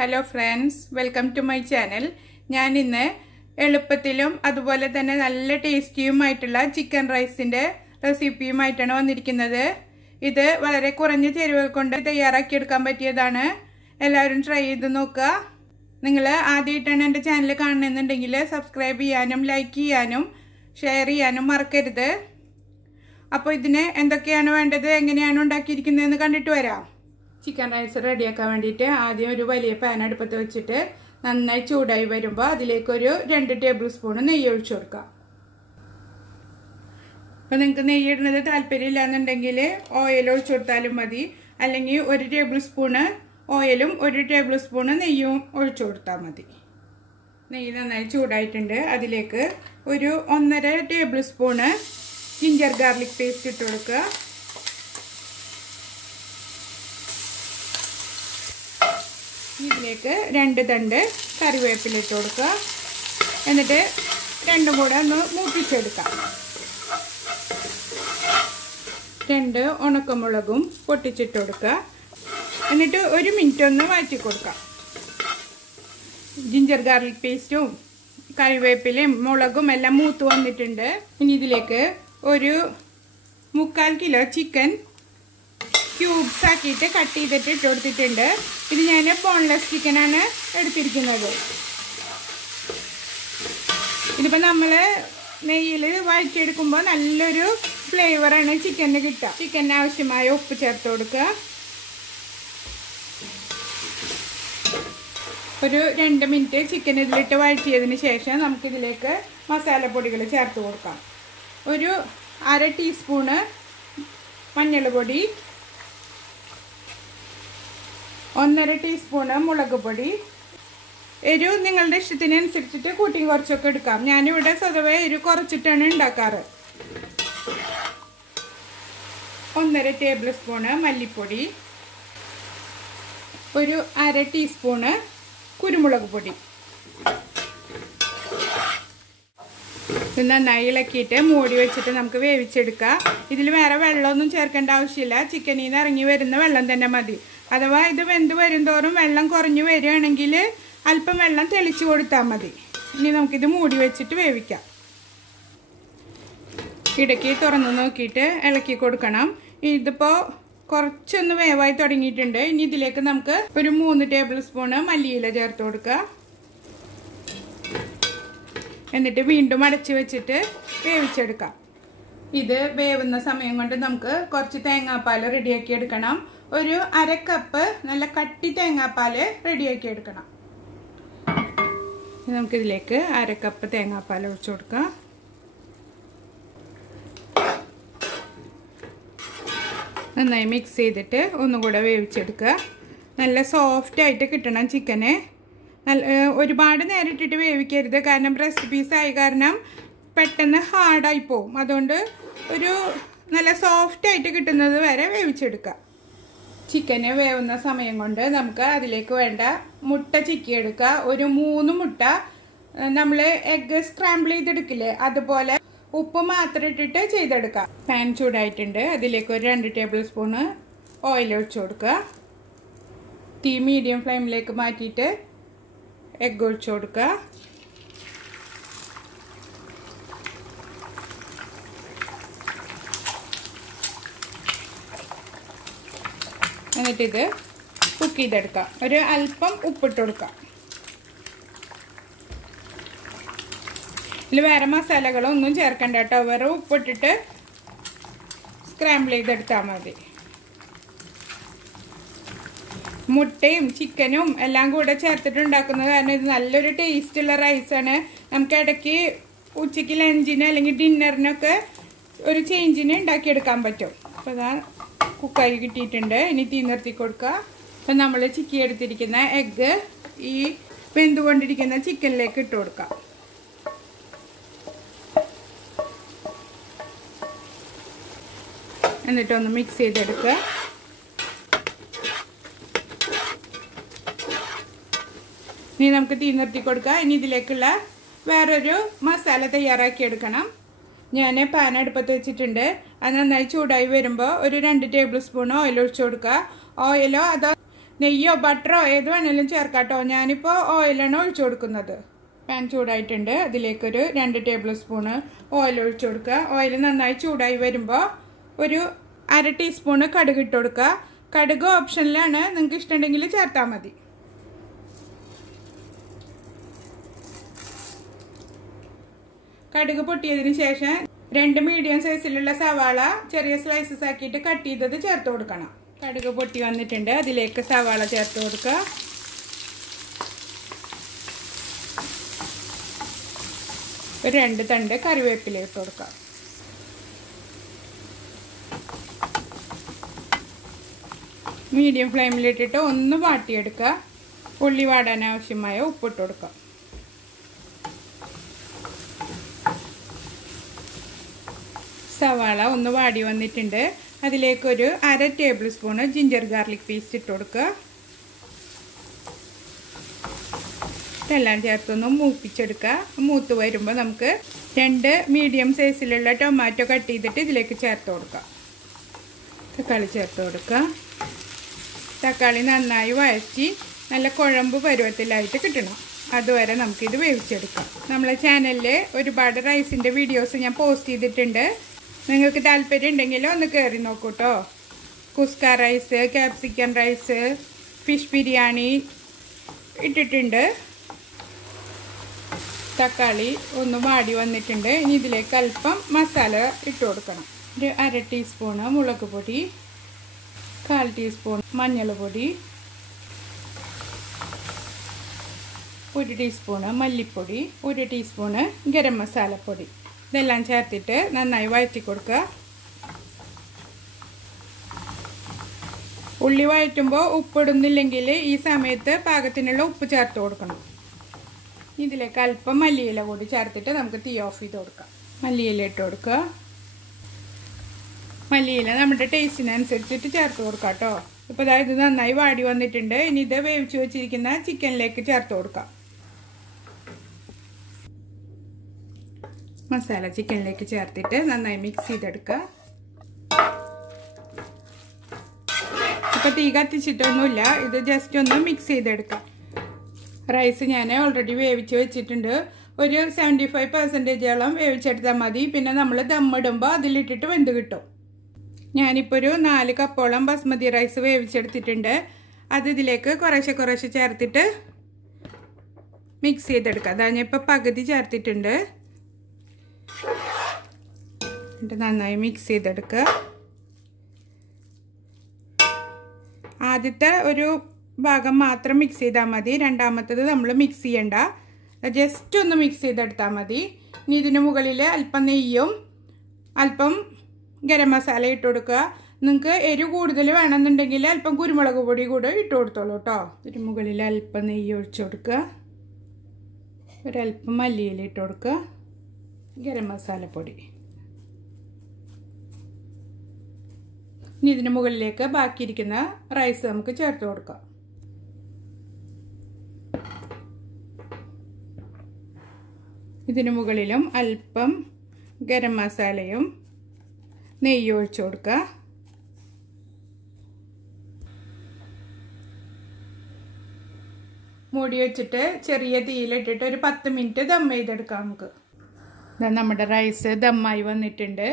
Hello friends, welcome to my channel. ഞാൻ ഇന്ന് എളുപ്പത്തിലും അതുപോലെ തന്നെ നല്ല ടേസ്റ്റിയുമായിട്ടുള്ള ചിക്കൻ റൈസിന്റെ റെസിപ്പിയുമായിട്ടാണ് വന്നിരിക്കുന്നത്. ഇത് വളരെ കുറഞ്ഞ ചേരുവകൾ കൊണ്ട് തയ്യാറാക്കി എടുക്കാൻ പറ്റിയതാണ്. എല്ലാവരും ട്രൈ ചെയ്ത് നോക്കുക. നിങ്ങൾ ആദ്യമായിട്ടാണ് എൻ്റെ ചാനൽ കാണുന്നുണ്ടെങ്കിൽ സബ്സ്ക്രൈബ് ചെയ്യാനും ലൈക്ക് ചെയ്യാനും ഷെയർ ചെയ്യാനും മറക്കരുത്. അപ്പോൾ ഇതിന് എന്തൊക്കെയാണ് വേണ്ടത്, എങ്ങനെയാണ് ഉണ്ടാക്കിയിരിക്കുന്നതെന്ന് കണ്ടിട്ട് വരാം. ചിക്കൻ റൈസ് റെഡിയാക്കാൻ വേണ്ടിയിട്ട് ആദ്യം ഒരു വലിയ പാൻ അടുപ്പത്ത് വെച്ചിട്ട് നന്നായി ചൂടായി വരുമ്പോൾ അതിലേക്കൊരു 2 ടേബിൾ സ്പൂൺ നെയ്യ് ഒഴിച്ചു കൊടുക്കാം. അപ്പോൾ നിങ്ങൾക്ക് നെയ്യ് ഇടുന്നത് താല്പര്യമില്ലാന്നുണ്ടെങ്കിൽ ഓയിൽ ഒഴിച്ചു കൊടുത്താലും മതി, അല്ലെങ്കിൽ 1 ടേബിൾ സ്പൂണ് ഓയിലും 1 ടേബിൾ സ്പൂണ് നെയ്യും ഒഴിച്ചു കൊടുത്താൽ മതി. നെയ്യ് നന്നായി ചൂടായിട്ടുണ്ട്. അതിലേക്ക് ഒരു 1.5 table spoon ginger garlic paste ഇട്ട് കൊടുക്കുക. ഇതിലേക്ക് 2 തണ്ട് കറിവേപ്പില ഇട്ട് കൊടുക്കുക. എന്നിട്ട് രണ്ടും കൂടെ ഒന്ന് മൂപ്പിച്ചെടുക്കാം. 2 ഉണക്കമുളകും പൊട്ടിച്ചിട്ട് കൊടുക്കുക. എന്നിട്ട് 1 മിനിറ്റ് ഒന്ന് വഴറ്റി കൊടുക്കാം. ജിഞ്ചർ ഗാർലിക് പേസ്റ്റും കറിവേപ്പിലയും മുളകും എല്ലാം മൂത്ത് വന്നിട്ടുണ്ട്. ഇനി ഇതിലേക്ക് ഒരു 3/4 കിലോ ചിക്കൻ ക്യൂബ്സ് ആക്കിയിട്ട് കട്ട് ചെയ്തിട്ട് ഇട്ട് കൊടുത്തിട്ടുണ്ട്. ഇത് ഞാൻ ബോൺലെസ് ചിക്കനാണ് എടുത്തിരിക്കുന്നത്. ഇതിപ്പോൾ നമ്മൾ നെയ്യിൽ വഴറ്റിയെടുക്കുമ്പോൾ നല്ലൊരു ഫ്ലേവറാണ് ചിക്കന് കിട്ടുക. ചിക്കന് ആവശ്യമായ ഉപ്പ് ചേർത്ത് കൊടുക്കുക. ഒരു 2 മിനിറ്റ് ചിക്കൻ ഇതിലിട്ട് വഴറ്റിയതിന് ശേഷം നമുക്കിതിലേക്ക് മസാലപ്പൊടികൾ ചേർത്ത് കൊടുക്കാം. ഒരു 1/2 ടീസ്പൂണ് മഞ്ഞൾ പൊടി, 1.5 ടീസ്പൂണ് മുളക് പൊടി. എരിവ് നിങ്ങളുടെ ഇഷ്ടത്തിനനുസരിച്ചിട്ട് കൂട്ടി കുറച്ചൊക്കെ എടുക്കാം. ഞാനിവിടെ സ്വതവേ എരിവ് കുറച്ചിട്ടാണ് ഉണ്ടാക്കാറ്. 1.5 ടേബിൾ സ്പൂണ് മല്ലിപ്പൊടി, ഒരു 1/2 ടീസ്പൂണ് കുരുമുളക് പൊടി. ഇത് നന്നായി ഇളക്കിയിട്ട് മൂടി വെച്ചിട്ട് നമുക്ക് വേവിച്ചെടുക്കാം. ഇതിൽ വേറെ വെള്ളമൊന്നും ചേർക്കേണ്ട ആവശ്യമില്ല. ചിക്കനിൽ നിന്ന് ഇറങ്ങി വരുന്ന വെള്ളം തന്നെ മതി. അഥവാ ഇത് വെന്ത് വരുംതോറും വെള്ളം കുറഞ്ഞു വരികയാണെങ്കിൽ അല്പം വെള്ളം തെളിച്ച് കൊടുത്താൽ മതി. ഇനി നമുക്കിത് മൂടി വെച്ചിട്ട് വേവിക്കാം. ഇടയ്ക്ക് തുറന്ന് നോക്കിയിട്ട് ഇളക്കി കൊടുക്കണം. ഇതിപ്പോൾ കുറച്ചൊന്ന് വേവായി തുടങ്ങിയിട്ടുണ്ട്. ഇനി ഇതിലേക്ക് നമുക്ക് ഒരു 3 ടേബിൾ സ്പൂണ് മല്ലിയില ചേർത്ത് കൊടുക്കുക. എന്നിട്ട് വീണ്ടും അടച്ച് വെച്ചിട്ട് വേവിച്ചെടുക്കാം. ഇത് വേവുന്ന സമയം കൊണ്ട് നമുക്ക് കുറച്ച് തേങ്ങാപ്പാൽ റെഡിയാക്കി എടുക്കണം. ഒരു 1/2 കപ്പ് നല്ല കട്ടി തേങ്ങാപ്പാൽ റെഡിയാക്കി എടുക്കണം. നമുക്കിതിലേക്ക് 1/2 കപ്പ് തേങ്ങാപ്പാൽ ഒഴിച്ചു കൊടുക്കാം. നന്നായി മിക്സ് ചെയ്തിട്ട് ഒന്നുകൂടെ വേവിച്ചെടുക്കുക. നല്ല സോഫ്റ്റായിട്ട് കിട്ടണം ചിക്കന്. ഒരുപാട് നേരം ഇട്ടിട്ട് വേവിക്കരുത്, കാരണം ബ്രസ്റ്റ് പീസായി കാരണം പെട്ടെന്ന് ഹാർഡായി പോവും. അതുകൊണ്ട് ഒരു നല്ല സോഫ്റ്റായിട്ട് കിട്ടുന്നത് വരെ വേവിച്ചെടുക്കുക. ചിക്കന് വേവുന്ന സമയം കൊണ്ട് നമുക്ക് അതിലേക്ക് വേണ്ട മുട്ട ചിക്കിയെടുക്കുക. ഒരു 3 മുട്ട നമ്മൾ എഗ്ഗ് സ്ക്രാമ്പിൾ ചെയ്തെടുക്കില്ലേ, അതുപോലെ ഉപ്പ് മാത്രം ഇട്ടിട്ട് ചെയ്തെടുക്കുക. പാൻ ചൂടായിട്ടുണ്ട്. അതിലേക്ക് ഒരു 2 ടേബിൾ സ്പൂണ് ഓയിൽ ഒഴിച്ചു കൊടുക്കുക. തീ മീഡിയം ഫ്ലെയിമിലേക്ക് മാറ്റിയിട്ട് എഗ്ഗ് ഒഴിച്ചു കൊടുക്കുക. എന്നിട്ടിത് കുക്ക് ചെയ്തെടുക്കാം. ഒരു അല്പം ഉപ്പിട്ട് കൊടുക്കാം. ഇതിൽ വേറെ മസാലകളൊന്നും ചേർക്കണ്ട കേട്ടോ. വേറെ ഉപ്പിട്ടിട്ട് സ്ക്രാമ്പിൾ ചെയ്തെടുത്താൽ മതി. മുട്ടയും ചിക്കനും എല്ലാം കൂടെ ചേർത്തിട്ട് ഉണ്ടാക്കുന്നത് കാരണം ഇത് നല്ലൊരു ടേസ്റ്റുള്ള റൈസാണ്. നമുക്ക് ഇടയ്ക്ക് ഉച്ചയ്ക്ക് ലഞ്ചിന് അല്ലെങ്കിൽ ഡിന്നറിനൊക്കെ ഒരു ചേഞ്ചിന് ഉണ്ടാക്കിയെടുക്കാൻ പറ്റും. അപ്പോൾ അതാ കുക്കായി കിട്ടിയിട്ടുണ്ട്. ഇനി തീ നിർത്തി കൊടുക്കുക. അപ്പം നമ്മൾ ചിക്കി എടുത്തിരിക്കുന്ന എഗ്ഗ് ഈ വെന്തുകൊണ്ടിരിക്കുന്ന ചിക്കനിലേക്ക് ഇട്ട് കൊടുക്കാം. എന്നിട്ടൊന്ന് മിക്സ് ചെയ്തെടുക്കുക. ഇനി നമുക്ക് തീ നിർത്തി കൊടുക്കുക. ഇനി ഇതിലേക്കുള്ള വേറൊരു മസാല തയ്യാറാക്കി എടുക്കണം. ഞാൻ പാൻ അടുപ്പത്ത് വെച്ചിട്ടുണ്ട്. അത് നന്നായി ചൂടായി വരുമ്പോൾ ഒരു 2 ടേബിൾ സ്പൂൺ ഓയിൽ ഒഴിച്ചു കൊടുക്കുക. ഓയിലോ അതോ നെയ്യോ ബട്ടറോ ഏത് വേണേലും ചേർക്കാട്ടോ. ഞാനിപ്പോൾ ഓയിലാണ് ഒഴിച്ചു കൊടുക്കുന്നത്. പാൻ ചൂടായിട്ടുണ്ട്. അതിലേക്കൊരു 2 ടേബിൾ സ്പൂണ് ഓയിൽ ഒഴിച്ചു കൊടുക്കുക. ഓയിൽ നന്നായി ചൂടായി വരുമ്പോൾ ഒരു 1/2 ടീസ്പൂണ് കടുക് ഇട്ട് കൊടുക്കുക. കടുക് ഓപ്ഷനിലാണ്, നിങ്ങൾക്ക് ഇഷ്ടമുണ്ടെങ്കിൽ ചേർത്താൽ മതി. കടുക് പൊട്ടിയതിന് ശേഷം 2 മീഡിയം സൈസിലുള്ള സവാള ചെറിയ സ്ലൈസസ് ആക്കിയിട്ട് കട്ട് ചെയ്തത് ചേർത്ത് കൊടുക്കണം. കടുക് പൊട്ടി വന്നിട്ടുണ്ട്. അതിലേക്ക് സവാള ചേർത്ത് കൊടുക്കുക. ഒരു 2 തണ്ട് കറിവേപ്പില ഇട്ട് കൊടുക്കുക. മീഡിയം ഫ്ലെയിമിലിട്ടിട്ട് ഒന്ന് വാട്ടിയെടുക്കുക. ഉള്ളി വാടാൻ ആവശ്യമായ ഉപ്പിട്ട് കൊടുക്കുക. സവാള ഒന്ന് വാടി വന്നിട്ടുണ്ട്. അതിലേക്കൊരു 1/2 table spoon ginger garlic paste ഇട്ട് കൊടുക്കുക. ഇതെല്ലാം ചേർത്തൊന്ന് മൂപ്പിച്ചെടുക്കുക. മൂത്ത് വരുമ്പോൾ നമുക്ക് 2 മീഡിയം സൈസിലുള്ള ടൊമാറ്റോ കട്ട് ചെയ്തിട്ട് ഇതിലേക്ക് ചേർത്ത് കൊടുക്കുക. തക്കാളി ചേർത്ത് കൊടുക്കുക. തക്കാളി നന്നായി വഴറ്റി നല്ല കുഴമ്പ് പരുവത്തിലായിട്ട് കിട്ടണം. അതുവരെ നമുക്കിത് വേവിച്ചെടുക്കാം. നമ്മളെ ചാനലിൽ ഒരുപാട് റൈസിൻ്റെ വീഡിയോസ് ഞാൻ പോസ്റ്റ് ചെയ്തിട്ടുണ്ട്. നിങ്ങൾക്ക് താല്പര്യം ഉണ്ടെങ്കിൽ ഒന്ന് കയറി നോക്കൂ കേട്ടോ. Kuska rice, capsicum rice, fish biryani ഇട്ടിട്ടുണ്ട്. തക്കാളി ഒന്ന് വാടി വന്നിട്ടുണ്ട്. ഇനി ഇതിലേക്ക് അല്പം മസാല ഇട്ട് കൊടുക്കണം. ഒരു 1/2 ടീസ്പൂണ് മുളക് പൊടി, 1/4 ടീസ്പൂൺ മഞ്ഞൾപ്പൊടി, 1 ടീസ്പൂണ് മല്ലിപ്പൊടി, 1 ടീസ്പൂണ് ഗരം മസാലപ്പൊടി. ഇതെല്ലാം ചേർത്തിട്ട് നന്നായി വഴറ്റി കൊടുക്കുക. ഉള്ളി വഴറ്റുമ്പോൾ ഉപ്പിടുന്നില്ലെങ്കിൽ ഈ സമയത്ത് പാകത്തിനുള്ള ഉപ്പ് ചേർത്ത് കൊടുക്കണം. ഇതിലേക്ക് അല്പം മല്ലിയില കൂടി ചേർത്തിട്ട് നമുക്ക് തീ ഓഫ് ചെയ്ത് കൊടുക്കാം. മല്ലിയില ഇട്ട് കൊടുക്കുക. മല്ലിയില നമ്മുടെ ടേസ്റ്റിനനുസരിച്ചിട്ട് ചേർത്ത് കൊടുക്കാം കേട്ടോ. ഇപ്പോൾ ഇത് നന്നായി വാടി വന്നിട്ടുണ്ട്. ഇനി ഇത് വേവിച്ച് വെച്ചിരിക്കുന്ന ചിക്കനിലേക്ക് ചേർത്ത് കൊടുക്കാം. മസാല ചിക്കനിലേക്ക് ചേർത്തിട്ട് നന്നായി മിക്സ് ചെയ്തെടുക്കുക. ഇപ്പോൾ തീ കത്തിച്ചിട്ടൊന്നുമില്ല. ഇത് ജസ്റ്റ് ഒന്ന് മിക്സ് ചെയ്തെടുക്കാം. റൈസ് ഞാൻ ഓൾറെഡി വേവിച്ച് വെച്ചിട്ടുണ്ട്. ഒരു 75% വേവിച്ചെടുത്താൽ മതി. പിന്നെ നമ്മൾ ദമ്മിടുമ്പോൾ അതിലിട്ടിട്ട് വെന്ത് കിട്ടും. ഞാനിപ്പോൾ ഒരു 4 കപ്പോളം ബസ്മതി റൈസ് വേവിച്ചെടുത്തിട്ടുണ്ട്. അത് ഇതിലേക്ക് കുറേശ്ശെ ചേർത്തിട്ട് മിക്സ് ചെയ്തെടുക്കാം. അതാ ഞാൻ ഇപ്പോൾ പകുതി ചേർത്തിട്ടുണ്ട്. എന്നിട്ട് നന്നായി മിക്സ് ചെയ്തെടുക്കുക. ആദ്യത്തെ ഒരു ഭാഗം മാത്രം മിക്സ് ചെയ്താൽ മതി. രണ്ടാമത്തത് നമ്മൾ മിക്സ് ചെയ്യണ്ട. ജസ്റ്റ് ഒന്ന് മിക്സ് ചെയ്തെടുത്താൽ മതി. ഇനി ഇതിന് മുകളിൽ അല്പം നെയ്യും അല്പം ഗരം മസാല ഇട്ട് കൊടുക്കുക. നിങ്ങൾക്ക് എരിവ് കൂടുതൽ വേണമെന്നുണ്ടെങ്കിൽ അല്പം കുരുമുളക് പൊടി കൂടെ ഇട്ട് കൊടുത്തോളൂ കേട്ടോ. ഇതിന് മുകളിൽ അല്പം നെയ്യ് ഒഴിച്ചു കൊടുക്കുക. ഒരല്പം മല്ലിയില ഇട്ട് കൊടുക്കുക. ഗരം മസാലപ്പൊടി. ഇനി ഇതിന് മുകളിലേക്ക് ബാക്കിയിരിക്കുന്ന റൈസ് നമുക്ക് ചേർത്ത് കൊടുക്കാം. ഇതിന് മുകളിലും അല്പം ഗരം മസാലയും നെയ്യ് ഒഴിച്ചു കൊടുക്കുക. മൂടി വെച്ചിട്ട് ചെറിയ തീയിലിട്ടിട്ട് ഒരു 10 മിനിറ്റ് ദം ചെയ്തെടുക്കാം നമുക്ക്. നമ്മുടെ റൈസ് ദമ്മായി വന്നിട്ടുണ്ട്.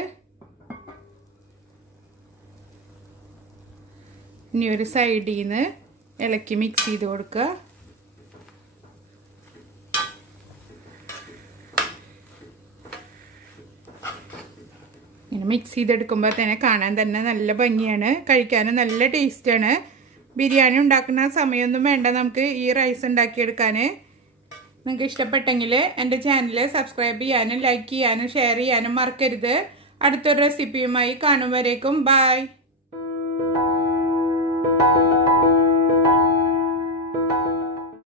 ഇനി ഒരു സൈഡിൽ നിന്ന് ഇളക്കി മിക്സ് ചെയ്ത് കൊടുക്കുക. ഇങ്ങനെ മിക്സ് ചെയ്തെടുക്കുമ്പോൾ തന്നെ കാണാൻ തന്നെ നല്ല ഭംഗിയാണ്. കഴിക്കാനും നല്ല ടേസ്റ്റാണ്. ബിരിയാണി ഉണ്ടാക്കുന്ന സമയമൊന്നും വേണ്ട നമുക്ക് ഈ റൈസ് ഉണ്ടാക്കിയെടുക്കാൻ. നിങ്ങൾക്ക് ഇഷ്ടപ്പെട്ടെങ്കിൽ എൻ്റെ ചാനൽ സബ്സ്ക്രൈബ് ചെയ്യാനും ലൈക്ക് ചെയ്യാനും ഷെയർ ചെയ്യാനും മറക്കരുത്. അടുത്തൊരു റെസിപ്പിയുമായി കാണും വരേക്കും ബൈ.